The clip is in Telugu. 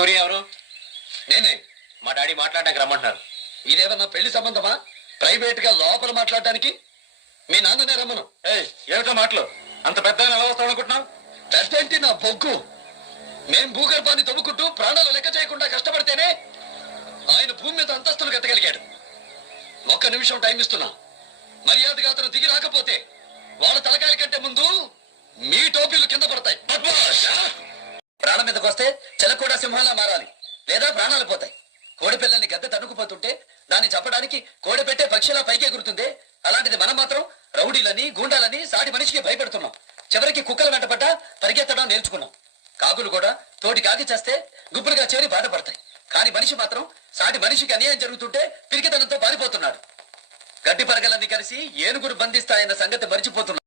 సూర్య ఎవరు? నేనే. మా డాడీ మాట్లాడడానికి రమ్మంటున్నారు. ఇదేమన్నా పెళ్లి సంబంధమా? ప్రైవేట్ గా లోపల మాట్లాడడానికి మీ నాన్ననే రమ్మను. ఏమిటో మాటలు? అంత పెద్ద ఎలా వస్తావు అనుకుంటున్నావు? పెద్ద ఏంటి నా బొగ్గు. మేం భూగర్భాన్ని తవ్వుకుంటూ ప్రాణాలు లెక్క చేయకుండా కష్టపడితేనే ఆయన భూమి మీద అంతస్తులు ఎత్తగలిగాడు. ఒక్క నిమిషం టైం ఇస్తున్నా. మర్యాదగా అతను దిగి రాకపోతే వాళ్ళ తలకాయల కంటే ముందు మీ టోపీలు కింద పడతాయి. ప్రాణం మీదకి వస్తే చిలకూడ సింహాలా మారాలి, లేదా ప్రాణాలు పోతాయి. కోడి పిల్లల్ని గద్దె తన్నుకుపోతుంటే దాన్ని చెప్పడానికి కోడి పెట్టే పక్షిలా పైకి ఎగురుతుంది. అలాంటిది మనం మాత్రం రౌడీలని గూండాలని సాటి మనిషికి భయపెడుతున్నాం. చివరికి కుక్కలు వెంటపడ్డా పరిగెత్తడం నేర్చుకున్నాం. కాకులు కూడా తోటి కాకి చేస్తే గుంపులుగా చేరి బాధపడతాయి. కానీ మనిషి మాత్రం సాటి మనిషికి అన్యాయం జరుగుతుంటే పిరికితనంతో పారిపోతున్నాడు. గడ్డి పరగలన్నీ కలిసి ఏనుగురు బంధిస్తాయన్న సంగతి మరిచిపోతున్నాడు.